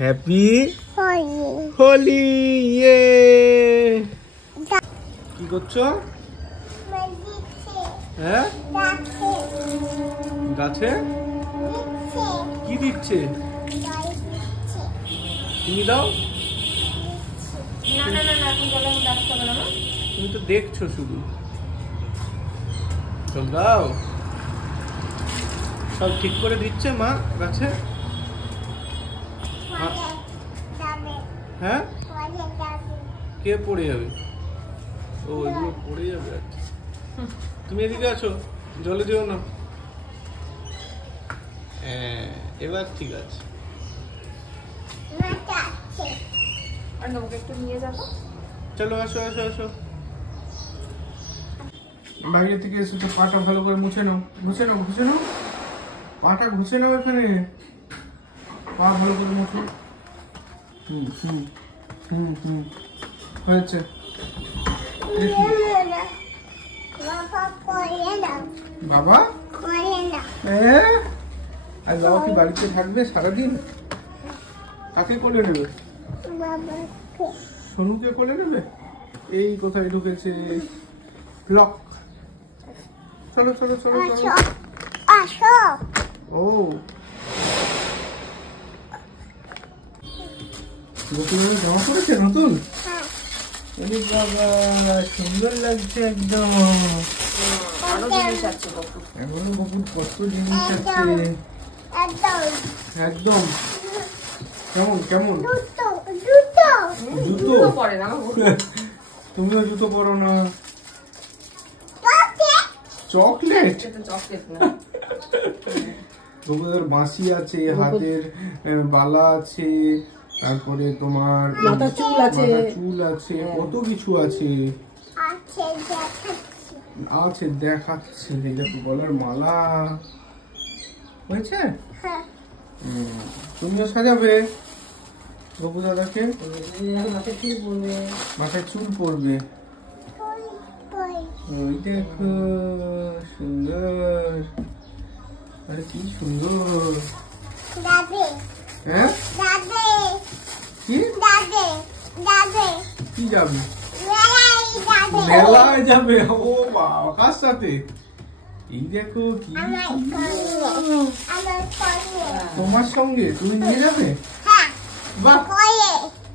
Happy Holi. ইয়ে কি করছো? হ্যাঁ গাছে কি দিচ্ছে? তুমি দাও। তুমি তো দেখছো শুধু। চল দাও। সব ঠিক করে দিচ্ছে মা গাছে। হ্যাঁ কে পড়ে যাবে? ও এগুলো পড়ে যাবে। আচ্ছা তুমি এদিকে আছো, জলে যেও না। হ্যাঁ এবার ঠিক আছে। চলো আসো আসো আসো। বাইরে থেকে এসেছো, পাটা ভালো করে মুছে নাও, মুছে নাও, ঘুষে নাও, পাটা ঘুষে নাও। এখানে পা ভালো করে মুছো। হুম হুম হুম হুম হয়েছে। বাবা আর বাবা কি বাড়িতে থাকবে সারাদিন? কাকে কোলে নেবে? সোনুকে কোলে নেবে? এই কোথায় ঢুকেছে ব্লক। চলো চলো চলো চলো। ও নতুন জামা পড়েছে? নতুন? আরে বাবা সুন্দর লাগছে একদম। এখনো বকুর কত জিনিস আছে একদম। কেমন কেমন জুতো পরে না? তুমিও জুতো পরো না। চকলেট? বকুদের বাঁশি আছে, হাতের বালা আছে, তারপরে তোমার মাথা চুল আছে, কত কিছু আছে। আছে দেখাচ্ছে। দেখো গলার মালা হয়েছে। তুমিও সাজাবে গপু দাদাকে? মাথায় চুল পড়বে। ওই দেখো সুন্দর। আরে কি সুন্দর। হ্যাঁ কি কি যাবে? মেলায় যাবে? ও বাবা কার সাথে? এই দেখো কি তোমার সঙ্গে তুমি নিয়ে যাবে? বাহ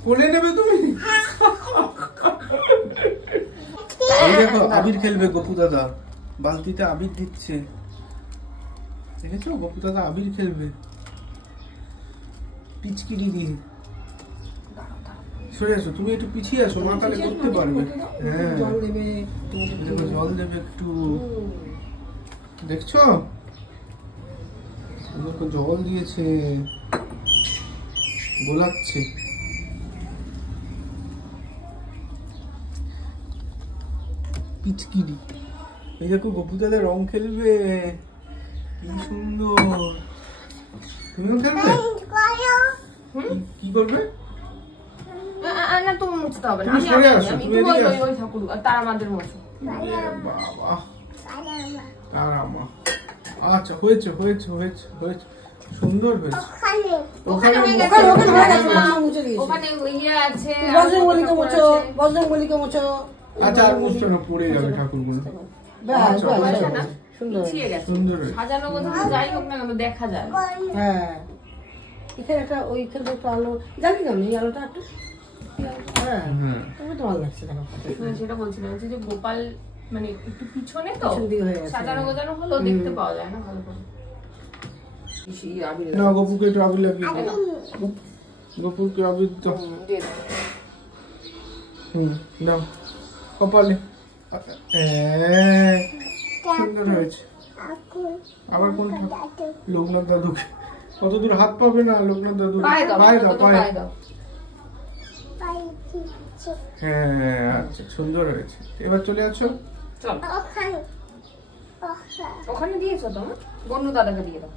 কোলে নেবে তুমি? এই দেখো আবির খেলবে গপু দাদা, বালতিতে আবির দিচ্ছে। দেখেছো গপু দাদা আবির খেলবে পিচকিরি দিয়ে। সরে আসো, তুমি একটু পিছিয়ে আসো, মা তাহলে করতে পারবে। হ্যাঁ জল দেবে একটু। দেখছো জল দিয়েছে, গোলাচ্ছে। পিচকিরি। এই দেখো গপু দাদা রং খেলবে, কি সুন্দর। তুমিও খেলবে? কি করবে? না তুমি মুছতে হবে না, ওই ঠাকুর তারা আমাদের মতো। বাবা তারা মা। আচ্ছা হয়েছে হয়েছে হয়েছে হয়েছে, সুন্দর হয়েছে। ওখানে ইয়ে আছে। আচ্ছা আর মুছতে না, পড়ে যাবে ঠাকুরগুলো। সুন্দর সাজানো কোথাও যাই হোক না কেন দেখা যায়। হ্যাঁ এখানে একটা ওইখানে একটা আলো জানি না, এই আলোটা একটু ভালো লাগছে। সেটা বলছিলাম যে গোপাল মানে একটু পিছনে তো সাজানো গোজানো হলো, দেখতে পাওয়া যায় না ভালো করে। না গপুকে একটু আবির লাগিয়ে দাও, গপুকে আবির দাও। দাও কপালে। সুন্দর হয়েছে। আবার কোন লোকনাথ দাদুকে? কত দূর হাত পাবে না লোকনাথ দাদু? পায়ে দাও পায়ে দাও। হ্যাঁ আচ্ছা সুন্দর হয়েছে। এবার চলে আসো। ওখানে দিয়েছো তো? গন্নু দাদাকে দিয়ে দাও।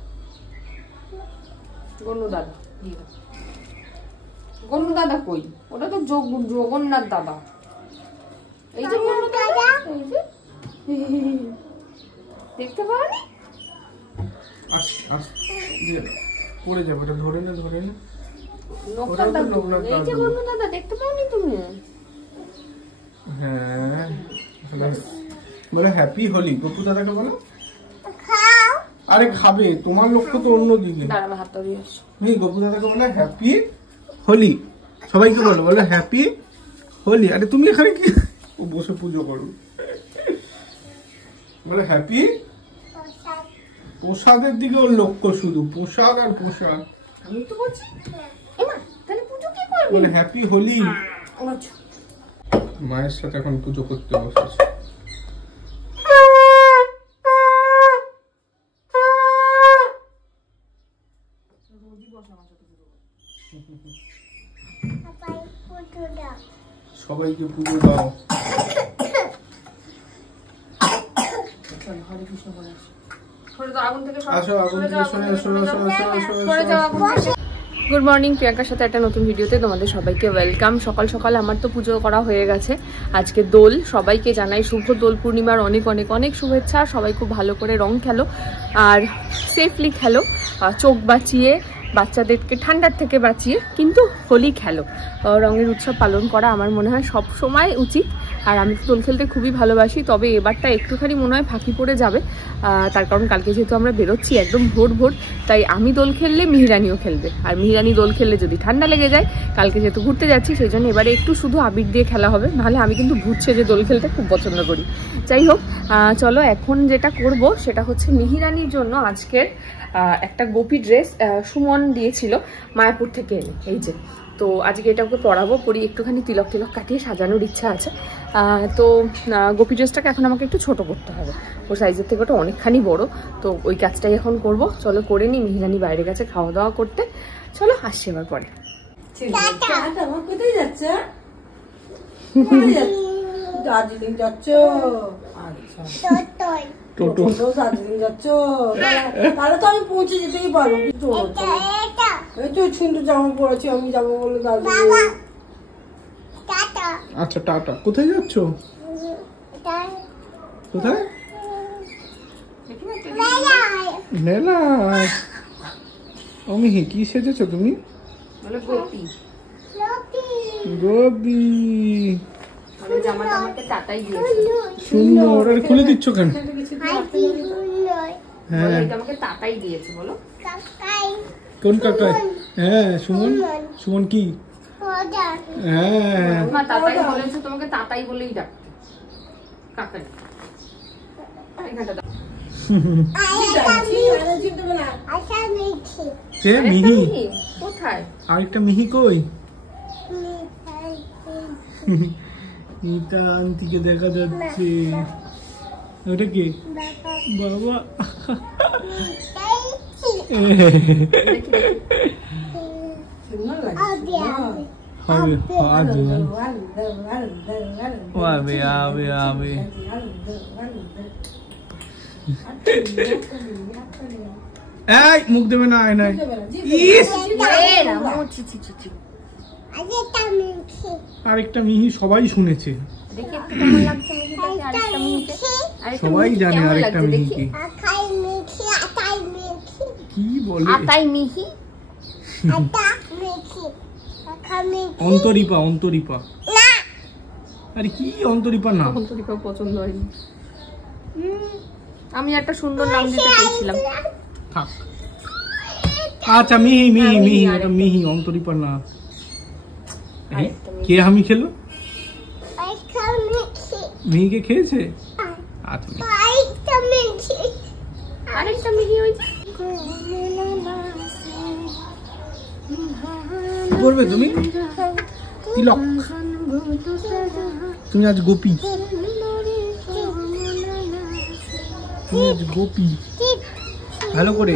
গন্নু দাদা দিয়ে দাও। গন্নু দাদা কই? ওটা তো জগন্নাথ দাদা। এই যে গন্নু দাদা, এই যে দেখতে পাওনি? আস আস দিয়ে দাও। পড়ে যাবে, ওটা ধরে নে। লোকনাথ দাদু, এই যে গনু দাদা, দেখতে পাওনি তুমি? হ্যাঁ, বলে হ্যাপি হোলি। গপু দাদাকে বলো। আরে খাবে, তোমার লক্ষ্য তো অন্যদিকে। দাঁড়া, হাতটা দিয়ে আসো। গপু দাদাকে বলে হ্যাপি হোলি। সবাইকে বলো হ্যাপি হোলি। আরে তুমি এখানে কি বসে পুজো করো? বলে হ্যাপি। প্রসাদের দিকে ওর লক্ষ্য, শুধু পোশাক আর পোশাক। আমি তো বলছি এমা তাহলে পুজো কি করবে? বলে হ্যাপি হোলি। আচ্ছা, মায়ের সাথে এখন পুজো করতে বসেছে। সবাইকে পুজো দাও। হরে কৃষ্ণ বলে আসো। সরে যাও আগুন থেকে, আসো আগুন থেকে সরে আসো। সরে যাও আগুন থেকে। গুড মর্নিং, প্রিয়াঙ্কার সাথে একটা নতুন ভিডিওতে তোমাদের সবাইকে ওয়েলকাম। সকাল সকাল আমার তো পুজো করা হয়ে গেছে। আজকে দোল, সবাইকে জানাই শুভ দোল পূর্ণিমার অনেক অনেক অনেক শুভেচ্ছা। সবাই খুব ভালো করে রং খেলো আর সেফলি খেলো, চোখ বাঁচিয়ে, বাচ্চাদেরকে ঠান্ডার থেকে বাঁচিয়ে কিন্তু হোলি খেলো। রঙের উৎসব পালন করা আমার মনে হয় সব সময় উচিত। আর আমি দোল খেলতে খুবই ভালোবাসি, তবে এবারটা একটুখানি মনে হয় ফাঁকি পড়ে যাবে। তার কারণ কালকে যেহেতু আমরা বেরোচ্ছি একদম ভোর, তাই আমি দোল খেললে মিহিরানিও খেলবে। আর মিহিরানি দোল খেললে যদি ঠান্ডা লেগে যায়, কালকে যেহেতু ঘুরতে যাচ্ছি সেই জন্য এবারে একটু শুধু আবির দিয়ে খেলা হবে। নাহলে আমি কিন্তু ভুতছে যে দোল খেলতে খুব পছন্দ করি। যাই হোক, চলো এখন যেটা করব সেটা হচ্ছে মিহিরানির জন্য আজকের একটা গোপী ড্রেস সুমন দিয়েছিল মায়াপুর থেকে এনে, এই যে। তো আজকে এটা ওকে পরাবো, পরি একটুখানি তিলক কাটিয়ে সাজানোর ইচ্ছা আছে। তো গোপী ড্রেসটাকে এখন আমাকে একটু ছোট করতে হবে, ওর সাইজের থেকে ওটা অনেকখানি বড়। তো ওই কাজটাই এখন করব। চলো করে নি, মিহিরানি বাইরে গেছে খাওয়া দাওয়া করতে। চলো আসছি আবার পরে। কোথায় যাচ্ছে? দার্জিলিং যাচ্ছ? আচ্ছা, টোটো দার্জিলিং যাচ্ছ? তাহলে তো আমি পৌঁছে যেতেই পারবো। এই তো সুন্দর জামা পরেছি, আমি যাবো বলে দার্জিলিং। আচ্ছা টাটা। কোথায় যাচ্ছ? কোথায়? মেলায়। অমিহি কি সেজেছো তুমি? গোপী। জামাটা আমাকে তাতাই দিয়েছে। সুন্দর। আর খুলে দিচ্ছ কেন? হ্যাঁ, আমাকে তাতাই দিয়েছে। বলো কোন কাকাই? হ্যাঁ সুমন। সুমন কি? হ্যাঁ, মা তাতাই বলেছে, তোমাকে তাতাই বলেই ডাকতে। কাকাই এখানটা দাও। কে মিহি? কোথায়? আরেকটা মিহি কই? এটা আন্টিকে দেখা যাচ্ছে। ওটা কে? বাবা। মুখ দেবে না, আয়নায়। আরেকটা মিহি সবাই শুনেছে, সবাই জানে আরেকটা মিহিকে কি বলে। অন্তরিপা। অন্তরিপা। আরে কি অন্তরিপা না? অন্তরিপা পছন্দ হয়নি। আমি একটা সুন্দর নাম দিতে চেয়েছিলাম। থাক। আচ্ছা মিহি মিহি মিহি, ওটা মিহি, অন্তরিপা না। কে আমি খেলো? মিহিকে খেয়েছে? আচ্ছা আরেকটা মিহি হয়েছে। কি করবে তুমি? তিলক। তুমি আজ গোপী। তুমি আজ গোপী। ভালো করে।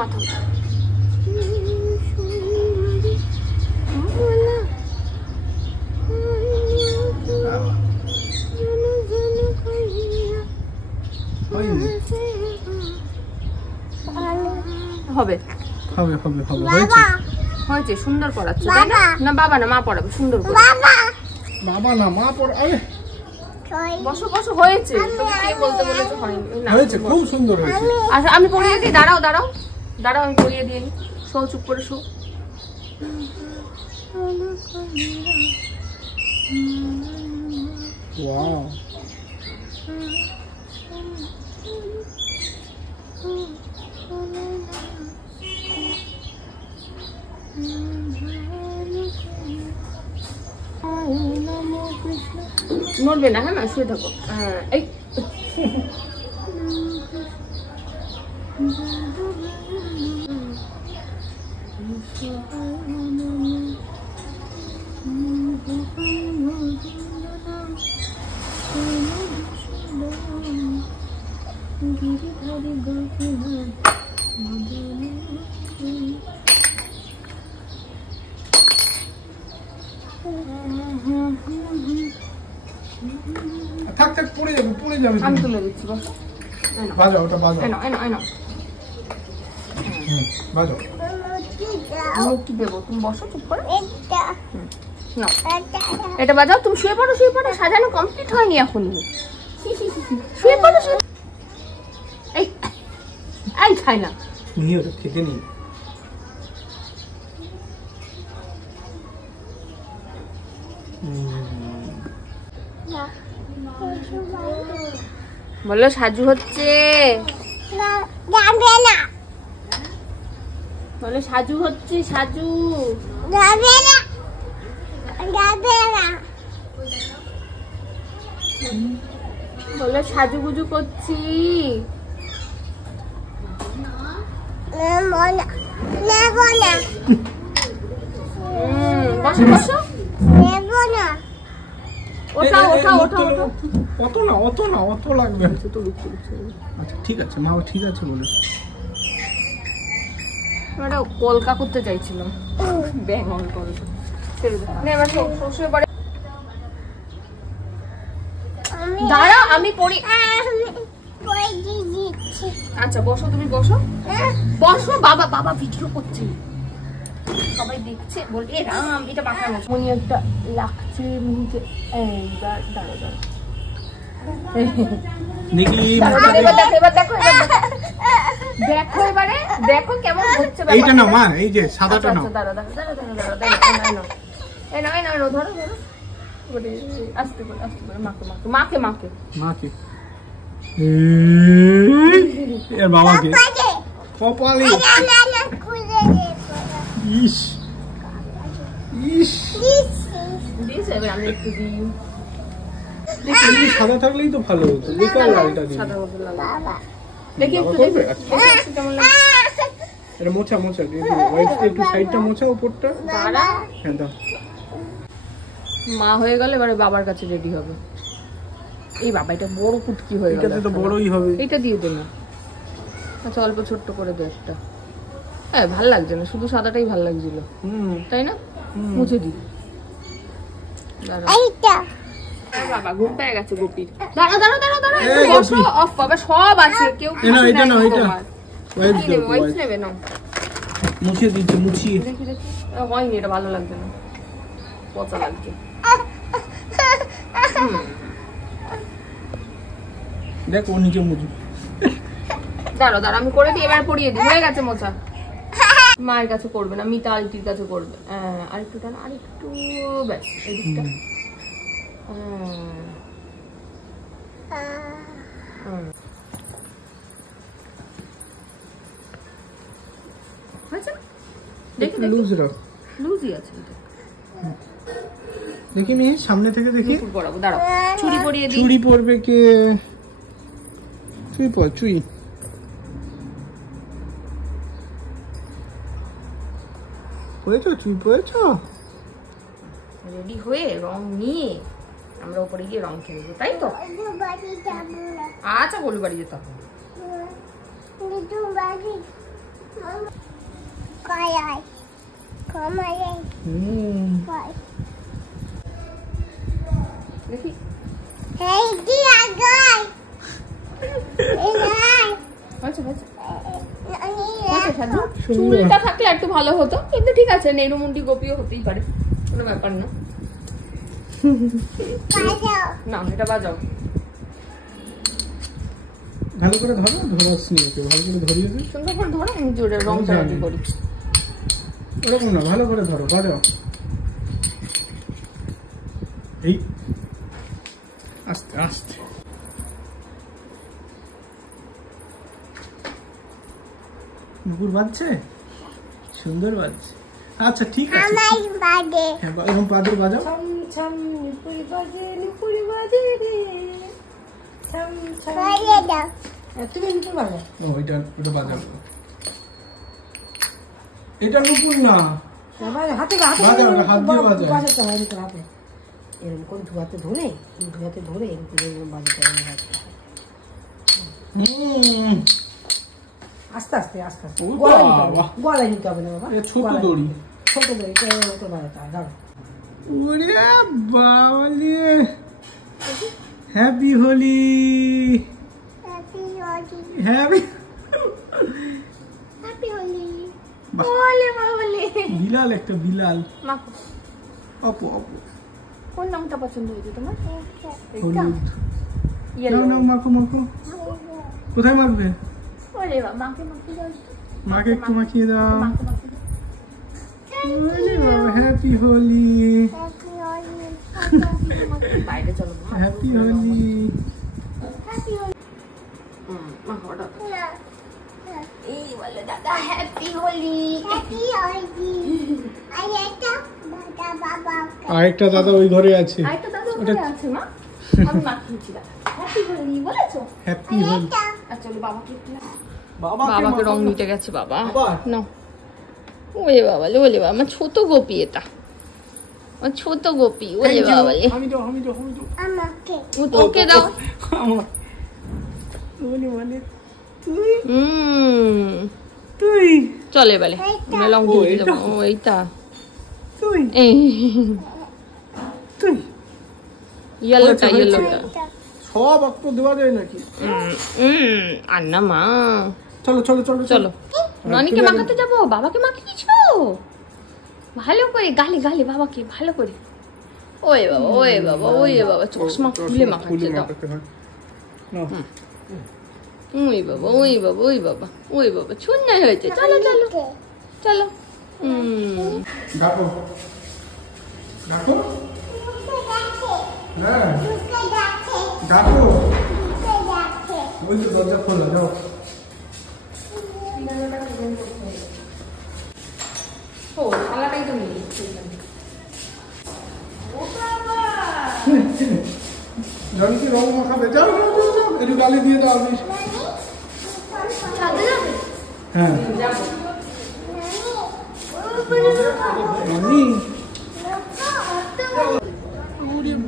মাথা হবে হবে হবে হবে। হয়েছে হয়েছে, সুন্দর পড়াচ্ছে তাই না? না বাবা না, মা পড়াবে সুন্দর করে। বাবা না, মা পড়া। আরে বসো বসো, হয়েছে। তুমি কে বলতে বলেছো হয়নি? না হয়েছে, খুব সুন্দর হয়েছে। আচ্ছা আমি পড়িয়ে দিই, দাঁড়াও দাঁড়াও দাঁড়াও, আমি পড়িয়ে দিই। শো, চুপ করে শো। ওয়াও, নড়বে না, হ্যাঁ না, শুয়ে থাকো। এই থাক থাক, পড়ে যাবে পড়ে যাবে। আমি তুলে দিচ্ছি, বসো। বাজাও, ওটা বাজাও। এনো এনো এনো, বাজাও। আমি কি দেবো? তুমি বসো চুপ করে। নাও, এটা বাজাও। তুমি শুয়ে পড়ো, শুয়ে পড়ো। সাজানো কমপ্লিট হয়নি এখনো। শুয়ে পড়ো, শুয়ে। এই এই খাই না। নিয়ে ওটা খেতে নিয়ে। বলো সাজু হচ্ছে। বলো সাজু হচ্ছে, সাজু। বলো সাজুগুজু করছি। বসো বসো। ওঠা ওঠা ওঠা ওঠা। অত না, অত না, অত লাগবে। আচ্ছা ঠিক আছে মা, ঠিক আছে বলে। একটা কলকা করতে চাইছিলাম, ব্যাঙল কলকা। দাঁড়া আমি পড়ি। আচ্ছা বসো, তুমি বসো বসো। বাবা বাবা ভিডিও করছে, সবাই দেখছে। বল এ রাম, এটা মাথায় না, মনে একটা লাগছে মুখে। এইবার দাঁড়া দাঁড়া, দেখি এবার দেখো, এবার দেখো, দেখো এবারে দেখো কেমন হচ্ছে। এইটা না মা, এই যে সাদাটা নাও। দাঁড়া দাঁড়া দাঁড়া দাঁড়া দাঁড়া, এই নাও এই নাও, ধরো ধরো। আস্তে করে আস্তে করে, মাকে মাকে মাকে মাকে। এর বাবাকে কপালে। ইস ইস, এবার আমি একটু দিই। সাদা থাকলেই তো ভালো হতো। দেখো লালটা দিই। সাদা মতো লাগবে। দেখি একটু দেখি কেমন লাগে। এটা মোছা মোছা দিয়ে দিও। হোয়াইটটা একটু সাইডটা মোছা, উপরটা। দাঁড়া, হ্যাঁ দাও। মা হয়ে গেলে এবারে বাবার কাছে রেডি হবে। এই বাবা এটা বড় কুটকি হয়ে গেল। এটাতে তো বড়ই হবে। এটা দিয়ে দে না। আচ্ছা অল্প ছোট্ট করে দে একটা। হ্যাঁ ভাল লাগছে না, শুধু সাদাটাই ভাল লাগছিল, তাই না? মুছে দি। বাবা ঘুম পেয়ে গেছে গোপীর। দাঁড়া দাঁড়া দাঁড়া দাঁড়া, বসো। অফ বাবা সব আছে, কেউ এটা না, এটা হোয়াইট নেবে, হোয়াইট নেবে না। মুছে দিচ্ছি, মুছিয়ে। দেখি দেখি, হয়নি, এটা ভালো লাগছে না, পচা লাগছে। দেখ ও নিচে মুছে। দাঁড়া দাঁড়া আমি করে দিই, এবার পরিয়ে দিই। হয়ে গেছে মোছা। মায়ের কাছে করবে না, মিতা আলটির কাছে করবে। আরেকটু টান, আরেকটু, ব্যাস এদিকটা। হয়েছে না? দেখি দেখি, লুজ রাখ, লুজই আছে এটা। দেখি নি সামনে থেকে দেখি। পড়াবো, দাঁড়াও চুড়ি পরিয়ে দিই। চুড়ি পরবে কে? চুই পর, চুই। পড়েছো, চুই পড়েছো? রেডি হয়ে রং নিয়ে আমরা উপরে গিয়ে রং খেলবো, তাই তো? আচ্ছা গলু বাড়ি যেতে হবে। দেখি চুলটা থাকলে একটু ভালো হতো, কিন্তু ঠিক আছে, নেরুমুন্ডি গোপীও হতেই পারে, কোনো ব্যাপার না। না এটা বাজাও। ভালো করে ধরো, ধরাসনি ওকে, ভালো করে ধরিয়ে দে। সুন্দর করে ধরো, আমি জোরে রংটা রেডি করি। এরকম না, ভালো করে ধরো, বাজাও। এই আস্তে আস্তে। নুপুর বাজছে, সুন্দর বাজছে। আচ্ছা ঠিক আছে, এখন পাদুর বাজাও। ছম ছম নুপুরি বাজে রে, ছম ছম। তুমি নুপুর বাজাও। ও এটা বাজাও। এটা নুপুর না, হাতে হাত দিয়ে বাজাও। বাজাতে হয় হাতে, এরকম করে ধোয়াতে ধরে এরকম বাজাতে হয়। আস্তে আস্তে আস্তে আস্তে, গলায় নিতে হবে না বাবা, ছোট দড়ি, ছোট দড়ি তো বাজাতে হয়। ধরো। ওরে বাবালে, হ্যাপি হোলি, হ্যাপি বিলাল, একটা বিলাল। অপু অপু, কোন রংটা পছন্দ হয়েছে তোমার? হলুদ। নাও মাখো মাখো। কোথায় মাখবে? মাকে একটু মাখিয়ে দাও। হ্যাপি হোলি, বাইরে চলো। হ্যাপি হোলি। এই বলে দাদা হ্যাপি হোলি। আরেকটা দাদা ওই ঘরে আছে। আরেকটা দাদা ওখানে আছে মা, আমি মাখিয়েছিলাম। হ্যাপি হোলি বলেছো? হ্যাপি হোলি। আচ্ছা বাবাকে একটু, বাবাকে রং নিতে গেছে বাবা। না ওলে বাবা, ওলে বাবা, আমার ছোট গোপী, এটা আমার ছোট গোপী। ওলে বাবা, আমি দাও তোকে দাও। তুই চলে বলে রং দিয়ে দেবো। এইটা ইয়েলোটা, সব অক্ট দেওয়া যায় নাকি? আর না মা, চলো চলো চলো চলো। নানিকে মাখাতে যাবো, বাবাকে মাখিয়ে দিছো ভালো করে, গালে গালে বাবাকে ভালো করে। ওই বাবা, ওই বাবা, ওই বাবা, চশমা খুলে মাখাচ্ছে দাও। ওই বাবা, ওই বাবা, ওই বাবা, ওই বাবা, সুন্দর হয়েছে। চলো চলো চলো। ডাকো ডাকো, হ্যাঁ ডাকো, ওই তো দরজা খোলা, যাও। ও থালাটাই তো নিয়ে জনকে রং মাখাবে, যাও যাও যাও যাও, একটু গালে দিয়ে দাও। হ্যাঁ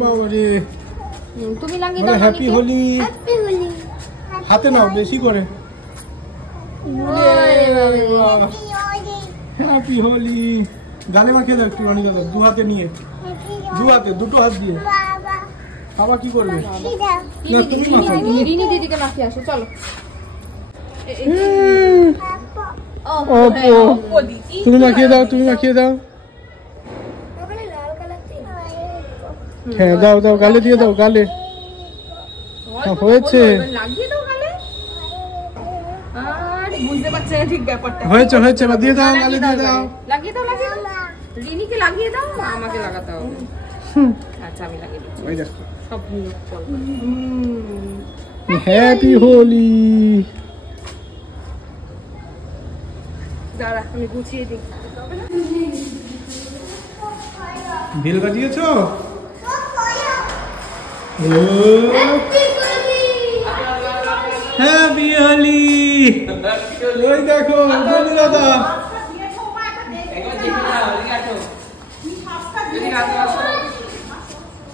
বাবারে, তুমি লাগিয়ে দাও। হ্যাপি হোলি, হাতে নাও বেশি করে। হ্যাপি হোলি, গালে মাখিয়ে দাও একটু রানী দাদা, দু হাতে নিয়ে, দু হাতে, দুটো হাত দিয়ে। বাবা কি করবে? তুমি মাখাও। রিনি দিদিকে মাখিয়ে আসো, চলো। তুমি মাখিয়ে দাও, তুমি মাখিয়ে দাও। হ্যাঁ দাও দাও, গালে দিয়ে দাও, গালে হয়েছে, লাগিয়ে দাও গালে। আর বুঝতে পারছে না ঠিক ব্যাপারটা। হয়েছে হয়েছে, এবার দিয়ে দাও, গালে দিয়ে দাও। লাগিয়ে দাও, লাগিয়ে দাও। রিনিকে লাগিয়ে দাও, আমাকে লাগাতে হবে। আচ্ছা আমি লাগিয়ে দিচ্ছি। ওই দেখো, সব চল। হ্যাপি হোলি। দাঁড়া আমি গুছিয়ে দিই। বেল বাজিয়েছো? হ্যাপি হোলি। ওই দেখো বলি দাদা,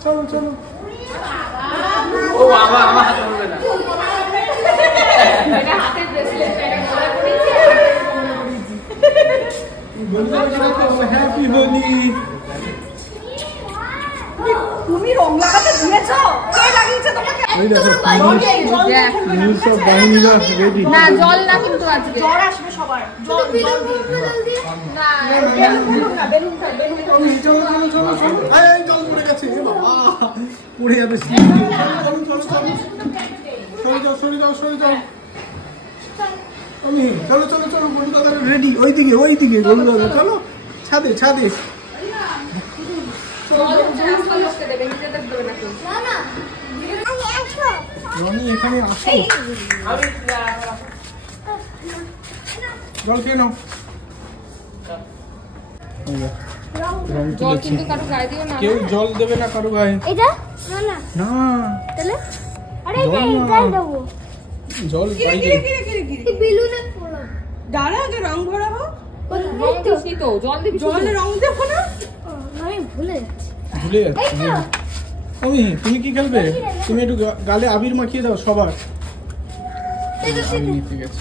চলো চলো। ও বাবা, আমার হাতে ধরবে না। হাতের ব্রেসলেট হ্যাপি হোলি। তুমি রং লাগাতে দিয়েছো? কে লাগিয়েছে তোমাকে? ওই দেখো পুলিশ সব বাহিনীরা রেডি। না জল না কিন্তু আজকে জ্বর আসবে সবার। চলো চলো চলো, এই জল পড়ে গেছে, এ বাবা পড়ে যাবে। চলো সরে যাও সরে যাও। আমি চলো চলো চলো, গোলু দাদা রেডি। ওইদিকে ওইদিকে গোলু দাদা, চলো ছাদে ছাদে। রনি এখানে আসো, জল খেয়ে নাও। রং জল তুলেছি, কিন্তু কারো গায়ে দিও না। কেউ জল দেবে না কারো গায়ে। এটা না না না তাহলে আরে জল এটা না। এটাই দেবো জল বাইরে। এই বেলুনে পড়ো দাঁড়া আগে রং ভরাবো। রং দিসনি তো, জল দিবি শুধু। জলে রং দেবো না। আমি ভুলে যাচ্ছি ভুলে যাচ্ছি। আমি তুমি কি খেলবে? তুমি একটু গালে আবির মাখিয়ে দাও সবার। আমি নিতে গেছি।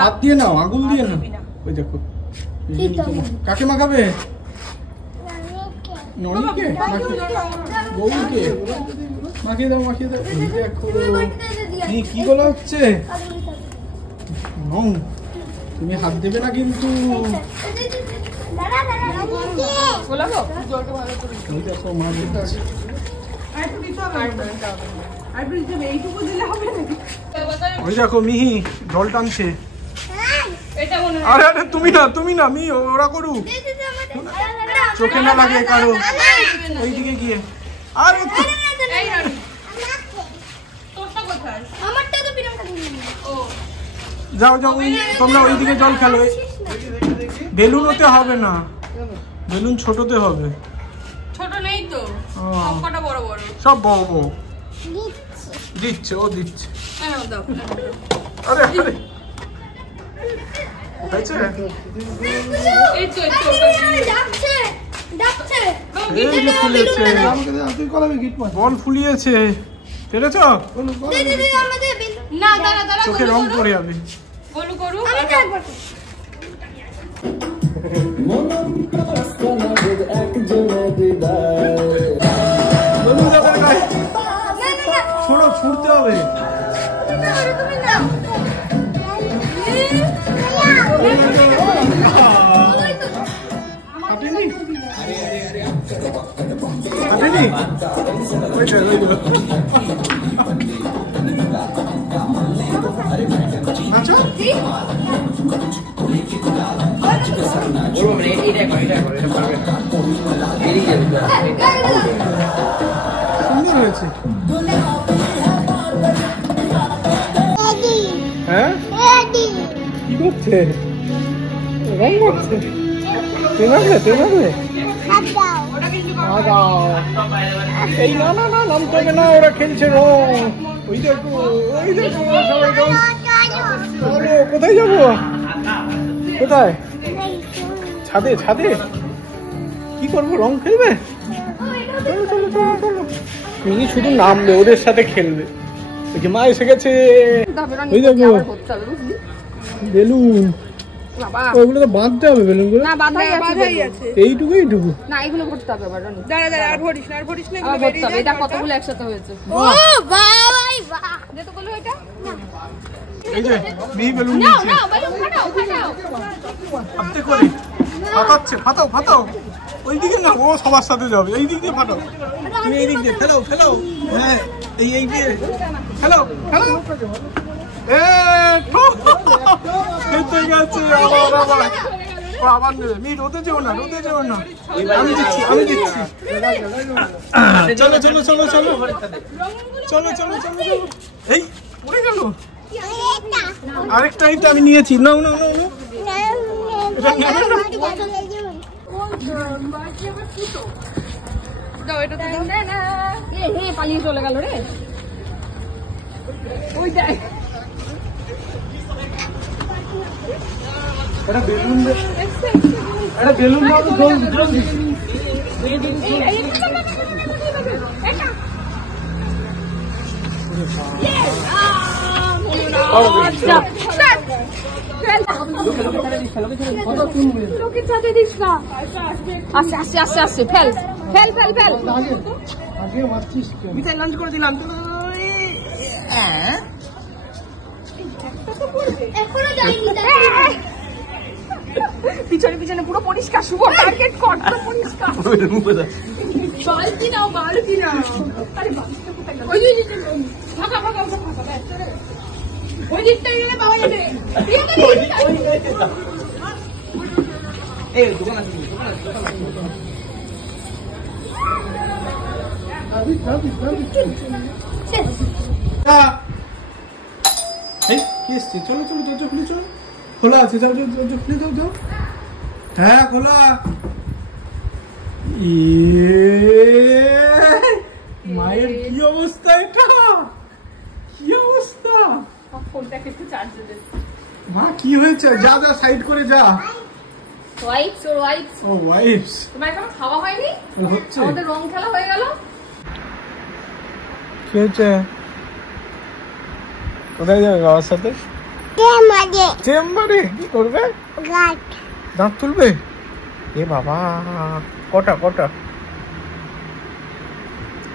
হাত দিয়ে নাও, আঙুল দিয়ে নাও। ওই দেখো কাকে মাখাবে? ননিকে বউকে মাখিয়ে দাও মাখিয়ে দাও। এই দেখো এই কি গুলো হচ্ছে। নং তুমি হাত দেবে না কিন্তু। গোলাবো? ওই দেখো মা দিচ্ছে। আর একটু দিতে হবে। আর একটু দিতে হবে। এইটুকু দিলে হবে নাকি? ওই দেখো মিহি জল টানছে। এটা মনে হয় আরে আরে তুমি না মি, ওরা করুক, চোখে না লাগে কারো। ওইদিকে গিয়ে আরে এই রানী তোরটা কোথায়? আমারটা তো পিরামটা দিন যাও যাও তোমরা ওইদিকে জল খেলো। বেলুন ওতে হবে না, বেলুন ছোটতে হবে। ছোট নেই তো, ও, সবকটা বড় বড়। সব বড় বড় দিচ্ছে, ও দিচ্ছে। হ্যাঁ দাও। আরে আরে হয়েছে? এই তো ডাকছে ডাকছে এই যে ফুলেছে, বল ফুলিয়েছে, পেরেছ? দিদি দিদি আমাদের বেলুন না দাঁড়া দাঁড়া চোখে রং পড়ে যাবে। গোলু করু। আমি তো একবার বলুন দাদার গায়ে না না না ছোড়ো, ছুটতে হবে। তুমি না হাঁটেনি হাঁটেনি, ওই দেখ ওই দেখ। আচ্ছা সুন্দর হয়েছে। হ্যাঁ কি করছে? রং করছে। তেনাবে এই না না না নামতে হবে না, ওরা খেলছে রং। ওই দেখো ওই দেখো সবাই রং। চলো, কোথায় যাবো? কোথায়? ছাদে ছাদে কি করবো? রং খেলবে? চলো চলো চলো চলো। মিনি শুধু নামবে, ওদের সাথে খেলবে। ওই যে মা এসে গেছে। ওই দেখো বেলুন, বাবা ওগুলো তো বাঁধতে হবে বেলুন গুলো। না বাঁধাই আছে। এইটুকু এইটুকু। না এগুলো করতে হবে আবার রানী। দাঁড়া দাঁড়া আর ভরিস না আবার করতে হবে। এটা কতগুলো একসাথে হয়েছে? ও বাবাই বাহ দে তো গোলু এটা। এই যে মিহি বেলুন নাও নিয়েছে নাও বেলুন ফাটাও ফাটাও। হাতে করে ফাটাচ্ছে। ফাটাও ফাটাও, ওই দিকে না, ও সবার সাথে যাবে। এই দিক দিয়ে ফাটাও, তুমি এই দিক দিয়ে ফেলাও ফেলাও। হ্যাঁ এই দিয়ে ফেলাও ফেলাও। খেতে গেছে আবার। ও আবার নেবে। মি রোদে যেও না, রোদে যেও না। আমি দিচ্ছি চলো চলো চলো চলো চলো চলো চলো। এই পড়ে গেল আরেকটা। এইটা আমি নিয়েছি। নাও নাও নাও নাও। এটা নেবে না? দাও এটা তো দাও। না হে পালিয়ে চলে গেল রে। ওই দেখ এটা বেলুন এটা বেলুন দাও তো জলদি জলদি। লোকের সাথে দিস না। আস্তে আস্তে আস্তে আস্তে ফেল ফেল ফেল ফেল। আগে মারছিস কেন? লাঞ্চ করে দিলাম। এখনো যাইনি পিছনে পিছনে পুরো পরিষ্কার, শুভ টার্গেট কর, পুরো পরিষ্কার। বালতি নাও, বালতি নাও। আরে বালতিটা কোথায় গেল? ওই যে ফাঁকা ফাঁকা ফাঁকা ব্যাস। ওই দিকটা গেলে পাওয়া যাবে। এই দোকান আছে, দোকান আছে। কি এসছে? চলো চলো, দরজা খুলে চলো। খোলা আছে, যাও যাও, দরজা খুলে দাও যাও। হ্যাঁ খোলা। মায়ের কি অবস্থা এটা? কি অবস্থা? ফোনটাকে একটু চার্জে দে। মা কি হয়েছে? যা যা সাইড করে যা। ওয়াইপস ওর ওয়াইপস। ও ওয়াইপস। তোমার এখন খাওয়া হয়নি? হচ্ছে। আমাদের রং খেলা হয়ে গেল। কি হয়েছে? কোথায় যাবে বাবার সাথে? চেম্বারে। কি করবে? দাঁত তুলবে? এ বাবা, কটা কটা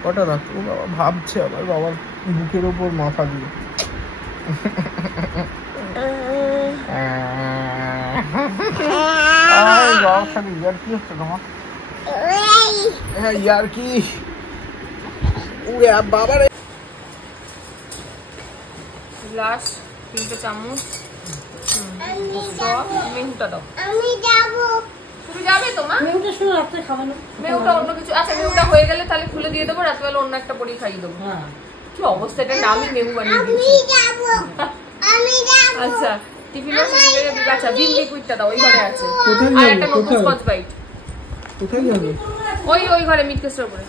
কটা দাঁত? ও বাবা, ভাবছে আবার বাবার বুকের ওপর মাথা দিয়ে। ইয়ার কি হচ্ছে তোমার? ইয়ার কি? বাবার গ্লাস 3টে চামচ। মেহুটা দাও। আমি যাবো। তুমি যাবে তো মা? মেয়েটা শুনে রাত্রে খাবে না। মেহুটা অন্য কিছু, আচ্ছা মেহুটা হয়ে গেলে তাহলে খুলে দিয়ে দেবো, রাতবেলা অন্য একটা পরি খাইয়ে দেবো। হ্যাঁ কি অবস্থা, এটা নামই মেহু বানিয়ে আমি দিয়েছি। যাবো। আমি যাবো। আচ্ছা টিফিনও শেষ হয়ে গেছে। আচ্ছা ভিম লিকুইডটা দাও, ওই ঘরে আছে। কোথায় আর যাবে? একটা নতুন কোথায়? স্কচ ব্রাইট কোথায় যাবে? ওই ঘরে মিটকেসের উপরে।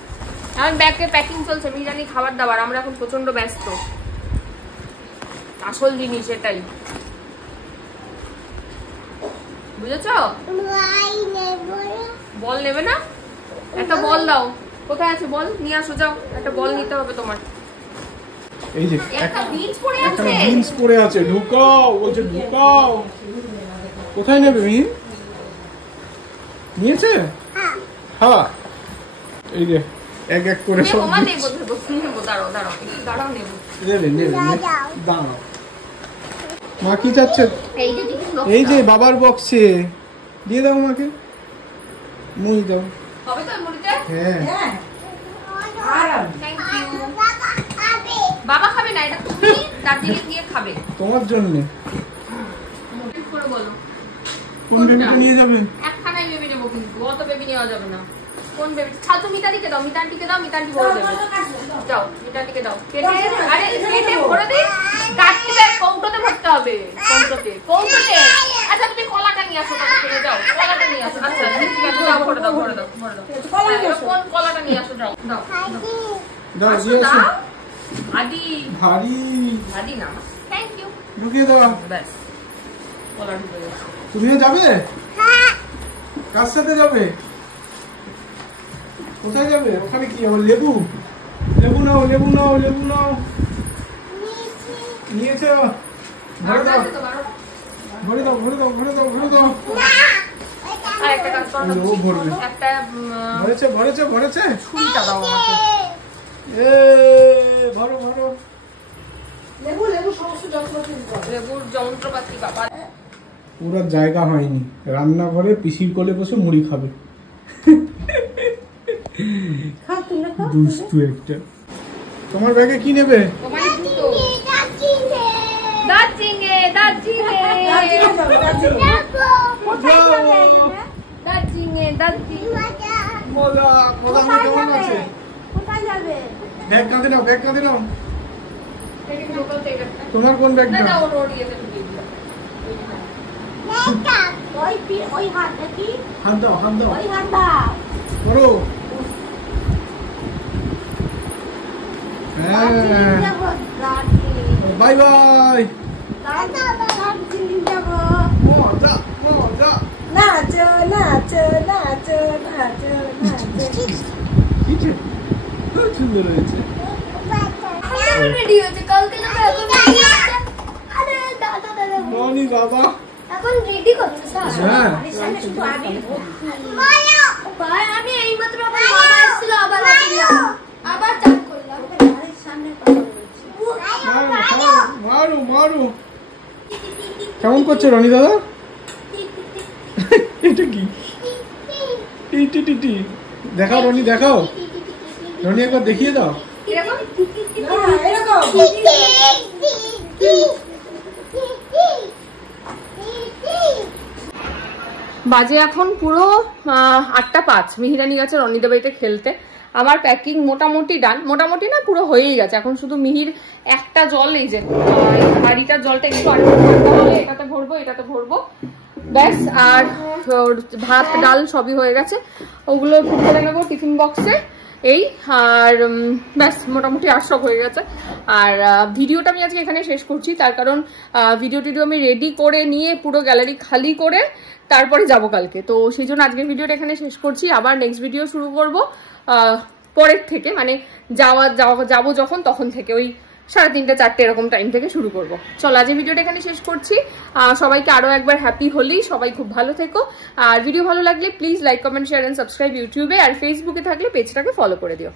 এখন ব্যাগে প্যাকিং চলছে, বিরিয়ানি খাবার দাবার, আমরা এখন প্রচন্ড ব্যস্ত। আসল জিনিস এটাই, বুঝেছো? ভাই নেবো। বল নেবে না? একটা বল দাও। কোথায় আছে বল? নিয়ে আসো, যাও। একটা বল নিতে হবে তোমার। এই যে একটা বিচ পড়ে একটা আছে। জিন্স পরে আছে, ঢুকাও বলছে, ঢুকাও। কোথায় নেবে মিহি? নিয়েছে? হ্যাঁ এই যে এক এক করে সব নেবো মা, নেবো নেবো নেবো, দাঁড়াও দাঁড়াও একটু দাঁড়াও, নেবো। নেবে নেবে দাঁড়াও। মা কি চাচ্ছে? এই যে টিফিন বক্স এই যে বাবার বক্সে দিয়ে দাও মাকে। মুই দাও। হবে তো মুড়িতে? হ্যাঁ হ্যাঁ আর থ্যাংক ইউ। বাবা খাবে। বাবা খাবে না, এটা তুমি দার্জিলিং গিয়ে খাবে। তোমার জন্য। ঠিক করে বলো কোন বেবিটা নিয়ে যাবে? একখানাই বেবি নেবো, কিন্তু অত বেবি নেওয়া যাবে না। কোন বেবি? ছাতু মিতালিকে দাও, মিতালিকে দাও, মিতালি বড় দেবে। দাও মিতালিকে দাও, কেটে আরে কেটে ভরে দে। কাটতে দেখ, কৌটোতে ভরতে হবে, কৌটোতে কৌটোতে। আচ্ছা তুমি কলাটা নিয়ে আসো, তাতে করে দাও, কলাটা নিয়ে আসো। আচ্ছা ঠিক আছে, দাও, ভরে দাও ভরে দাও ভরে দাও। কোন কলাটা নিয়ে আসো, দাও দাও দাও আসো, দিয়ে আসো। দাও। আদি ভারী আদি না, থ্যাংক ইউ। ঢুকিয়ে দাও। ব্যাস কলা ঢুকে গেছে। তুমিও যাবে? কার সাথে যাবে? কোথায় যাবে? ওখানে কি আমার লেবু? লেবু নাও, লেবু নাও, লেবু নাও। নিয়েছো? ভরে দাও, আছে তো বারো। ভরে দাও, ভরে দাও, ভরে দাও, ভরে দাও। আর একটা কাজ করো না, ও ভরবে। একটা ভরেছে, ভরেছে, ভরেছে। ছুরিটা দাও আমাকে। এ ভরো, ভরো। লেবু লেবু সমস্ত যন্ত্রপাতি দিতে হবে। লেবুর যন্ত্রপাতি বাবা। পুরো জায়গা হয়নি, রান্নাঘরে পিসির কোলে বসে মুড়ি খাবে। খা তুলে খা। দুষ্টু একটা। তোমার ব্যাগে কি নেবে? তোমার জুতো। দাচিনে। দার্জিলিংয়ে দার্জিলিংয়ে দার্জিলিং যাবে, দার্জিলিং। দার্জিলিংয়ে দার্জিলিং। মজা মজা। আমার কেমন আছে? কোথায় যাবে? ব্যাগ কাঁধে নাও, ব্যাগ কাঁধে নাও। থেকে লোকাল থেকে একটা। তোমার কোন না ব্যাগটা? না ওর ওর ইয়েতে ঢুকিয়ে দিলাম। নেকা। ওই হাত দেখি, হাত দাও, হাত দাও। ওই হাত দাও। করো। দার্জিলিং হ্যাঁ, যাবো। দার্জিলিং। Bye bye. দার্জিলিং যাবো। মজা মজা। নাচো নাচো নাচো নাচো নাচো। কি যে খুব সুন্দর হয়েছে। এখন রেডি হয়েছে, কালকে যাবে, এখন রেডি হচ্ছে। আরে দাদা দাদা রনি বাবা। এখন রেডি করছে স্যার। হ্যাঁ। শুধু আবির ভাই আমি এইমাত্র আমার বাবা এসেছিল, আবার আবার চাপ করলাম। সামনে কথা বলছি। মারো মারো। কেমন করছে রনি দাদা? এটা কি? টি টি টি দেখাও রনি, দেখাও রনি, একবার দেখিয়ে দাও। বাজে এখন পুরো 8:05। মিহিরানি গেছে রনিদা বাড়িতে খেলতে। আমার প্যাকিং মোটামুটি ডান, মোটামুটি না পুরো হয়েই গেছে। এখন শুধু মিহির একটা জল, এই যে বাড়িটার জলটা একটু এটাতে ভরবো, এটাতে ভরবো ব্যাস। আর ভাত ডাল সবই হয়ে গেছে, ওগুলো ঢুকে নেবো টিফিন বক্সে এই। আর ব্যাস মোটামুটি আর সব হয়ে গেছে। আর ভিডিওটা আমি আজকে এখানে শেষ করছি, তার কারণ ভিডিও আমি রেডি করে নিয়ে পুরো গ্যালারি খালি করে তারপরে যাব কালকে। তো সেই জন্য আজকের ভিডিওটা এখানে শেষ করছি। আবার নেক্সট ভিডিও শুরু করব পরের থেকে, মানে যাবো যখন তখন থেকে, ওই 3:30 4টে এরকম টাইম থেকে শুরু করব। চলো আজকের ভিডিওটা এখানে শেষ করছি। সবাইকে আরো একবার হ্যাপি হোলি, সবাই খুব ভালো থেকো। আর ভিডিও ভালো লাগলে please like comment share and subscribe ইউটিউবে, আর ফেসবুকে থাকলে পেজটাকে ফলো করে দিও।